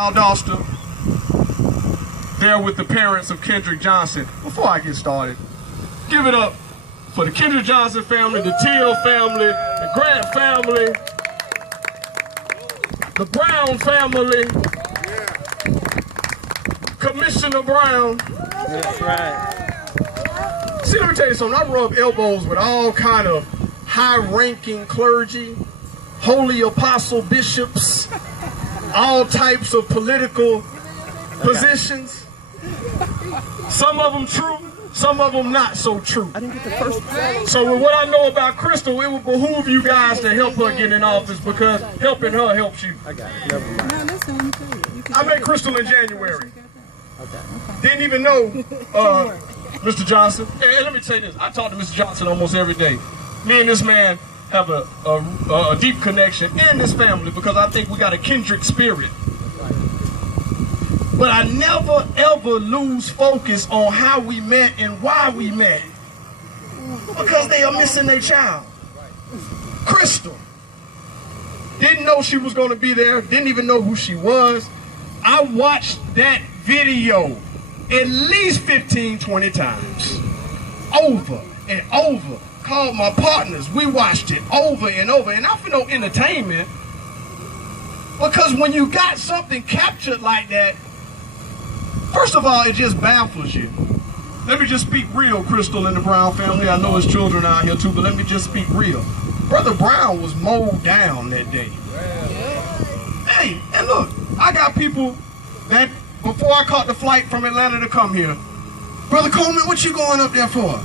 Valdosta, there with the parents of Kendrick Johnson. Before I get started, give it up for the Kendrick Johnson family, the Teal family, the Grant family, the Brown family, Commissioner Brown. That's right. See, let me tell you something. I rub elbows with all kind of high-ranking clergy, holy apostle bishops, all types of political positions. Some of them true, some of them not so true. I didn't get the first part. So with what I know about Crystal, it would behoove you guys to help her get in office because helping her helps you. I got it. Never mind. No, listen, you could. I met Crystal in January. Okay. Didn't even know Mr. Johnson. And let me say this, I talk to Mr. Johnson almost every day. Me and this man have a deep connection, and this family, because I think we got a kindred spirit. But I never ever lose focus on how we met and why we met. Because they are missing their child. Crystal. Didn't know she was going to be there, didn't even know who she was. I watched that video at least 15, 20 times. Over and over. Called my partners. We watched it over and over. And not for no entertainment. Because when you got something captured like that, first of all, it just baffles you. Let me just speak real, Crystal and the Brown family. I know his children out here too, but let me just speak real. Brother Brown was mowed down that day. Hey, and look, I got people that, before I caught the flight from Atlanta to come here, Brother Coleman, what you going up there for?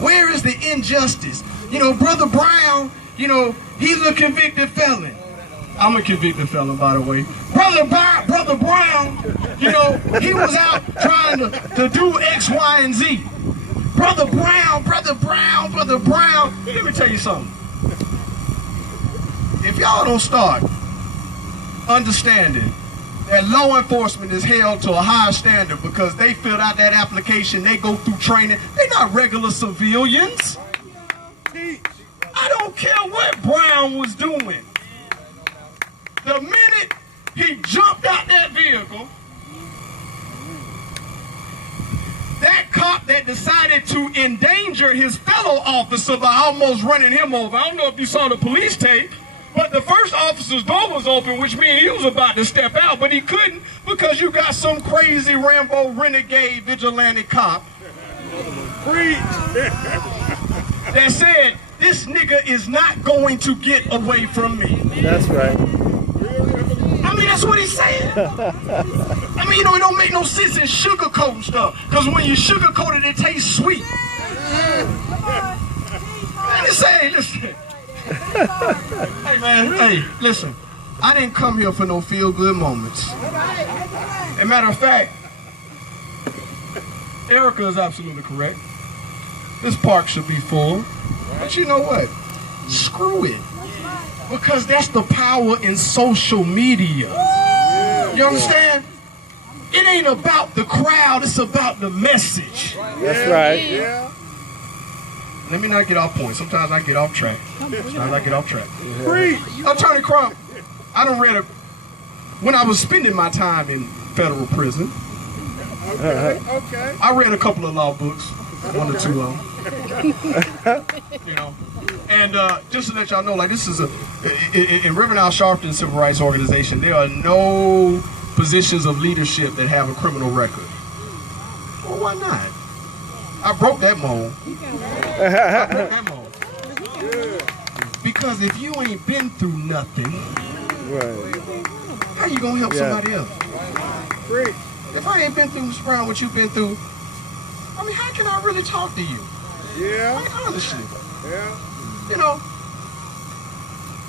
Where is the injustice? You know, Brother Brown, you know, he's a convicted felon. I'm a convicted felon, by the way. Brother Brown, you know, he was out trying to do X, Y, and Z. Brother Brown. Let me tell you something. If y'all don't start understanding that law enforcement is held to a higher standard because they filled out that application, they go through training, they're not regular civilians. I don't care what Brown was doing. The minute he jumped out that vehicle, that cop that decided to endanger his fellow officer by almost running him over, I don't know if you saw the police tape, but the first officer's door was open, which means he was about to step out, but he couldn't because you got some crazy Rambo renegade vigilante cop that said, this nigga is not going to get away from me. That's right. I mean, that's what he's saying. I mean, you know, it don't make no sense in sugarcoating stuff. Because when you sugarcoat it, it tastes sweet. Man, it's saying, listen. Hey, man, hey, listen. I didn't come here for no feel-good moments. As a matter of fact, Erica is absolutely correct. This park should be full. But you know what? Screw it. Because that's the power in social media. You understand? It ain't about the crowd, it's about the message. That's right. Yeah. Let me not get off point. Sometimes I get off track. Preach. Attorney Crump, I done read when I was spending my time in federal prison, Okay. I read a couple of law books, one or two of them. You know. And just to let y'all know, like this is in Rev.Al Sharpton's Civil Rights Organization, there are no positions of leadership that have a criminal record. Well, why not? I broke that mold. Because if you ain't been through nothing, Right. how you gonna help somebody else? Preach. If I ain't been through, Mr. Brown, what you've been through, I mean, how can I really talk to you? Yeah. Like, honestly. Yeah. You know,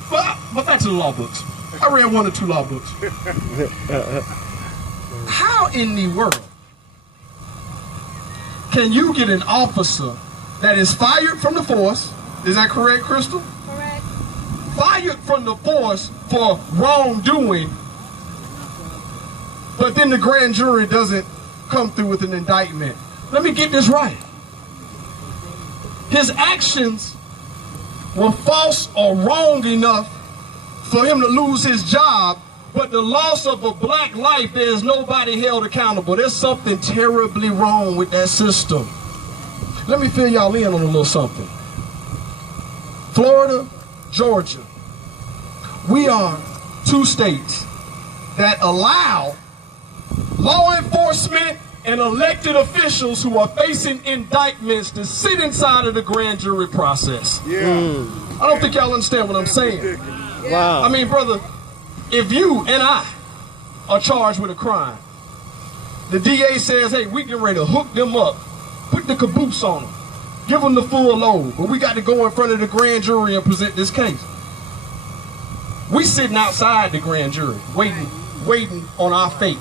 but back to the law books. I read one or two law books. How in the world can you get an officer that is fired from the force? Is that correct, Crystal? Correct. Fired from the force for wrongdoing, but then the grand jury doesn't come through with an indictment. Let me get this right. His actions were false or wrong enough for him to lose his job, but the loss of a black life, there is nobody held accountable. There's something terribly wrong with that system. Let me fill y'all in on a little something. Florida, Georgia, we are two states that allow law enforcement and elected officials who are facing indictments to sit inside of the grand jury process. Yeah. I don't think y'all understand what I'm saying. Wow. I mean, brother, if you and I are charged with a crime, the DA says, hey, we get ready to hook them up, put the caboose on them, give them the full load, but we got to go in front of the grand jury and present this case. We sitting outside the grand jury, waiting on our fate.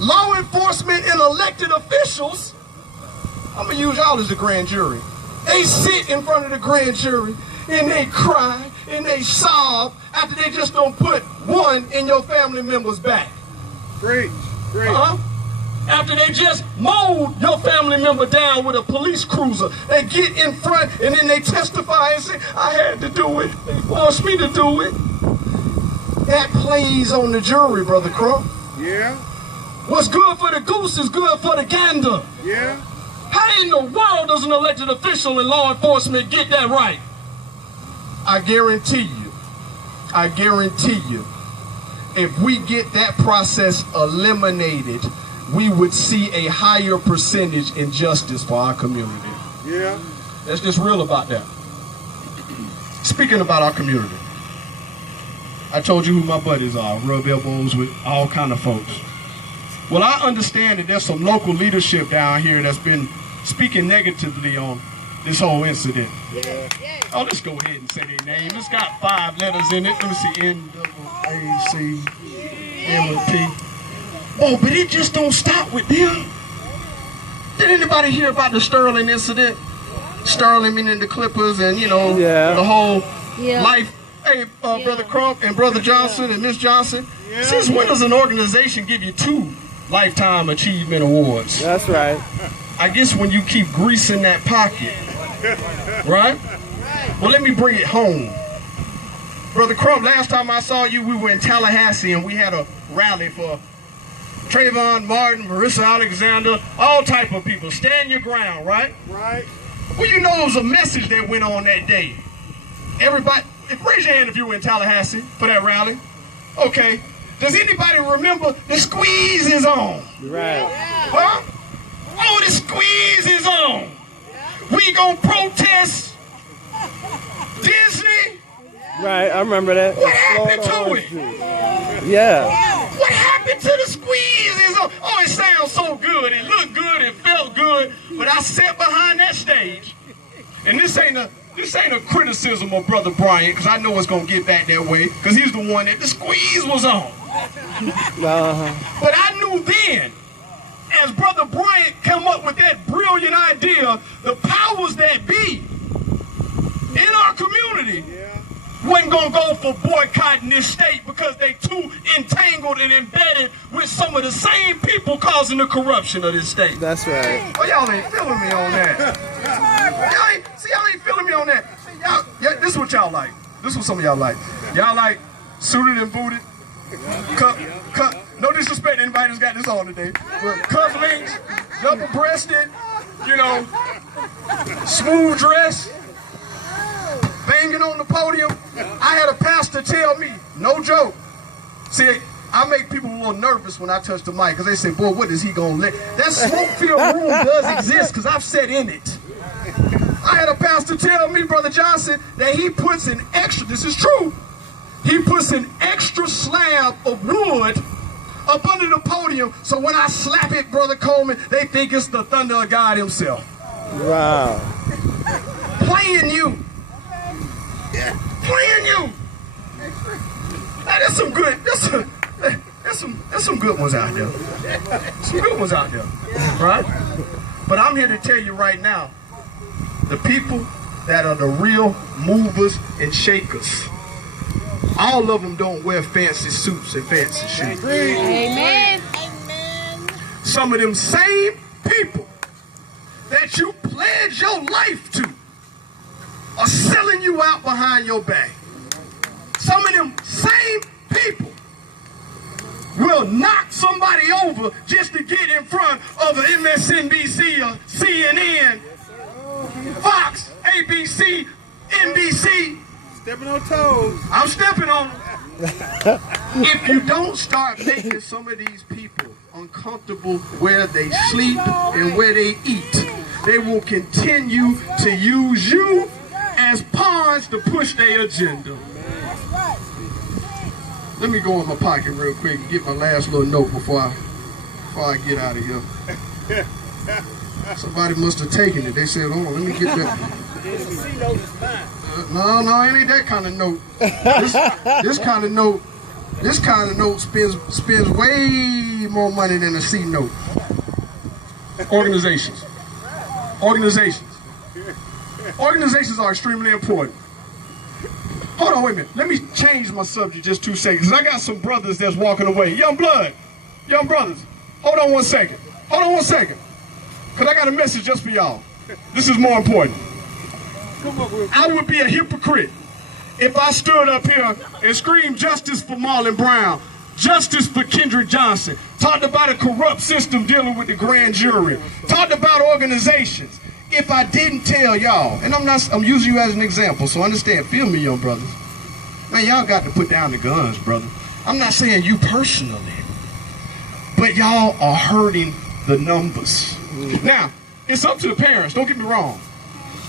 Law enforcement and elected officials, I'm going to use y'all as the grand jury. They sit in front of the grand jury and they cry and they sob after they just don't put one in your family member's back. Great. After they just mowed your family member down with a police cruiser, they get in front and then they testify and say, I had to do it. They forced me to do it. That plays on the jury, Brother Crump. Yeah. What's good for the goose is good for the gander. Yeah. How in the world does an elected official in law enforcement get that right? I guarantee you, if we get that process eliminated, we would see a higher percentage in justice for our community. Yeah. That's just real about that. Speaking about our community, I told you who my buddies are, Rev.Al with all kind of folks. Well, I understand that there's some local leadership down here that's been speaking negatively on this whole incident. Yeah. Oh, let's go ahead and say their name. It's got 5 letters in it. Let me see, N-A-C-M-P. Oh, but it just don't stop with them. Did anybody hear about the Sterling incident? Sterling meaning the Clippers and, you know, the whole life. Hey, Brother Crump and Brother Johnson and Miss Johnson, since when does an organization give you 2 Lifetime Achievement Awards? That's right. I guess when you keep greasing that pocket, right? Well, let me bring it home. Brother Crump, last time I saw you, we were in Tallahassee and we had a rally for Trayvon Martin, Marissa Alexander, all type of people. Stand your ground, right? Right. Well, you know, it was a message that went on that day. Everybody, raise your hand if you were in Tallahassee for that rally. Okay. Does anybody remember the squeeze is on? Right. Huh? Oh, the squeeze is on. We gonna protest Disney? Right, I remember that. What happened to it? Yeah. What happened to the squeeze is on? Oh, it sounds so good. It looked good. It felt good. But I sat behind that stage, and this ain't a criticism of Brother Bryant, because I know it's gonna get back that way, because he's the one that the squeeze was on. But I knew then, as Brother Bryant came up with that brilliant idea, the powers that be in our community wasn't gonna go for boycotting this state because they too entangled and embedded with some of the same people causing the corruption of this state. That's right. Oh, y'all ain't feeling me on that. Y'all ain't feeling me on that. This is what y'all like. This is what some of y'all like. Y'all like suited and booted, cut. No disrespect to anybody that's got this on today. But cufflinks, double-breasted, you know, smooth dress, banging on the podium. I had a pastor tell me, no joke. See, I make people a little nervous when I touch the mic because they say, boy, what is he going to let? That smoke-filled room does exist because I've sat in it. I had a pastor tell me, Brother Johnson, that he puts an extra, this is true, he puts an extra slab of wood up under the podium so when I slap it, Brother Coleman, they think it's the thunder of God himself. Wow. Playing you. Playing you. Now, there's some good, there's some good ones out there. Some good ones out there, right? But I'm here to tell you right now, the people that are the real movers and shakers, all of them don't wear fancy suits and fancy shoes. Amen. Some of them same people that you pledge your life to are selling you out behind your back. Some of them same people will knock somebody over just to get in front of an MSNBC or CNN, Fox, ABC, NBC. Stepping on toes. I'm stepping on them. If you don't start making some of these people uncomfortable where they sleep and where they eat, they will continue to use you as pawns to push their agenda. Let me go in my pocket real quick and get my last little note before I get out of here. Somebody must have taken it. They said, "Oh, let me get that." No, it ain't that kind of note. This kind of note spends way more money than a C note. Organizations are extremely important. Hold on, wait a minute. Let me change my subject just 2 seconds. I got some brothers that's walking away. Young brothers. Hold on 1 second. Because I got a message just for y'all. This is more important. I would be a hypocrite if I stood up here and screamed justice for Marlon Brown, justice for Kendrick Johnson, talked about a corrupt system dealing with the grand jury, talked about organizations. If I didn't tell y'all, and I'm using you as an example, so understand, feel me, young brothers. Man, y'all got to put down the guns, brother. I'm not saying you personally, but y'all are hurting the numbers. Now, it's up to the parents, don't get me wrong.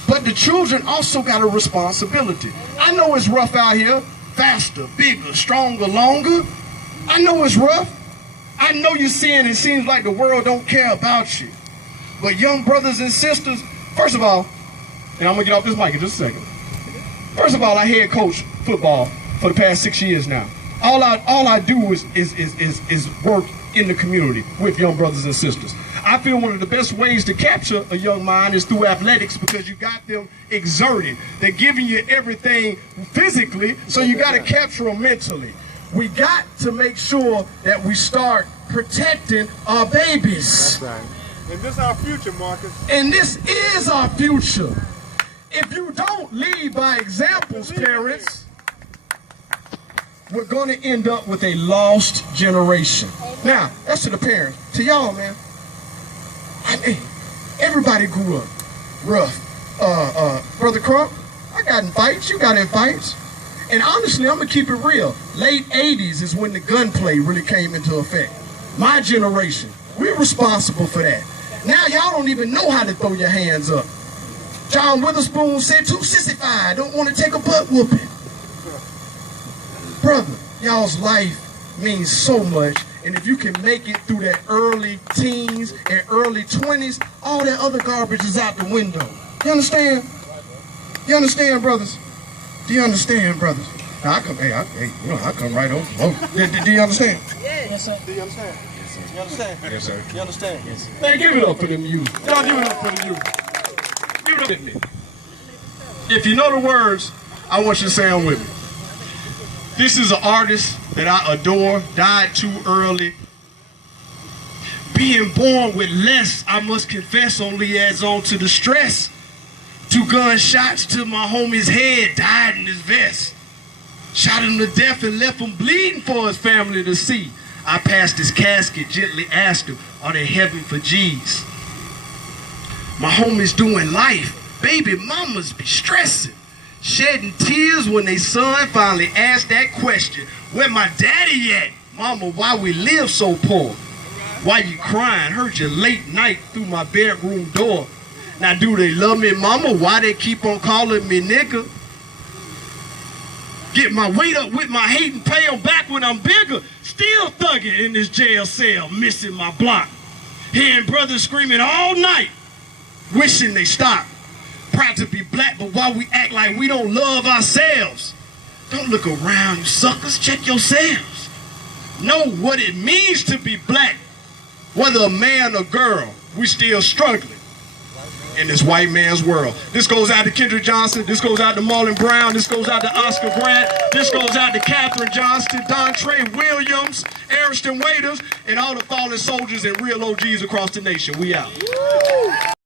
But the children also got a responsibility. I know it's rough out here, faster, bigger, stronger, longer. I know it's rough. I know you're seeing it seems like the world don't care about you. But young brothers and sisters, first of all, and I'm gonna get off this mic in just a second. First of all, I head coach football for the past 6 years now. All I do is work in the community with young brothers and sisters. I feel one of the best ways to capture a young mind is through athletics because you got them exerting. They're giving you everything physically, so you got to capture them mentally. We got to make sure that we start protecting our babies. That's right. And this is our future, Marcus. And this is our future. If you don't lead by examples, parents, we're going to end up with a lost generation. Now, that's to the parents. To y'all, man. Everybody grew up rough. Brother Crump, I got in fights, you got in fights. And honestly, I'm going to keep it real. Late 80s is when the gunplay really came into effect. My generation, we're responsible for that. Now y'all don't even know how to throw your hands up. John Witherspoon said 265, don't want to take a butt whooping. Brother, y'all's life means so much. And if you can make it through that early teens and early 20s, all that other garbage is out the window. You understand? You understand, brothers? Do you understand, brothers? Now I come, I come right over. Oh, do you understand? Yes, sir. Do you understand? You understand? Yes, sir. You understand? Yes. Man, give it up for them youth. Y'all give it up for the youth. Give it up with me. If you know the words, I want you to say them with me. This is an artist that I adore, died too early. Being born with less, I must confess, only adds on to the stress. 2 gunshots to my homie's head, died in his vest. Shot him to death and left him bleeding for his family to see. I passed his casket, gently asked him, are they heaven for G's? My homie's doing life, baby mamas be stressing. Shedding tears when they son finally asked that question. Where my daddy at? Mama, why we live so poor? Why you crying? Heard you late night through my bedroom door. Now do they love me, mama? Why they keep on calling me nigga? Get my weight up with my hate and pay them back when I'm bigger. Still thugging in this jail cell, missing my block. Hearing brothers screaming all night, wishing they stopped. Proud to be black, but why we act like we don't love ourselves? Don't look around, you suckers, check yourselves. Know what it means to be black. Whether a man or girl, we still struggling in this white man's world. This goes out to Kendrick Johnson, this goes out to Marlon Brown, this goes out to Oscar Grant, this goes out to Katherine Johnston, Dontre Williams, Ariston Waiters, and all the fallen soldiers and real OGs across the nation. We out.